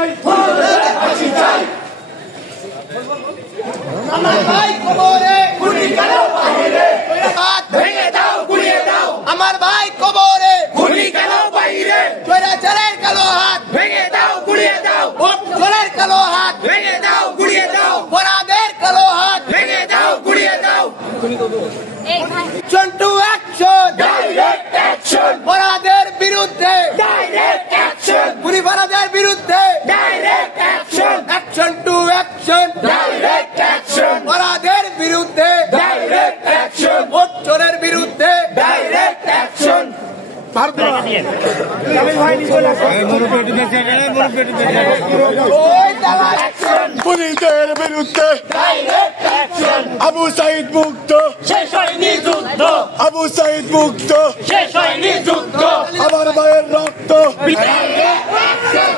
চাই, ফাঁসি চাই। আমার ভাই কবরে, খুনি কেন বাহিরে? হাত ভেঙে দাও, গুড়িয়ে দাও। আমার ভাই কবরে, খুনি কেন বাহিরে? স্বৈরাচারের কালো হাত ভেঙে দাও, গুড়িয়ে দাও। চোরের কালো হাত ভেঙে দাও, গুড়িয়ে দাও। অপরাধের কালো হাত ভেঙে দাও, গুড়িয়ে দাও। Action to action, direct action. অপরাধের বিরুদ্ধে direct action. খুনিদের বিরুদ্ধে direct action. Action to action, direct action. অপরাধের বিরুদ্ধে direct action. চোরের বিরুদ্ধে direct action. খুনিদের বিরুদ্ধে ডাইরেক্ট অ্যাকশন। আবু সাঈদ মুক্ত, শেষ হয়নি যুদ্ধ। আবু সাঈদ মুক্ত, শেষ হয়নি যুদ্ধ। আমার ভাইয়ের রক্ত ডাইরেক্ট অ্যাকশন।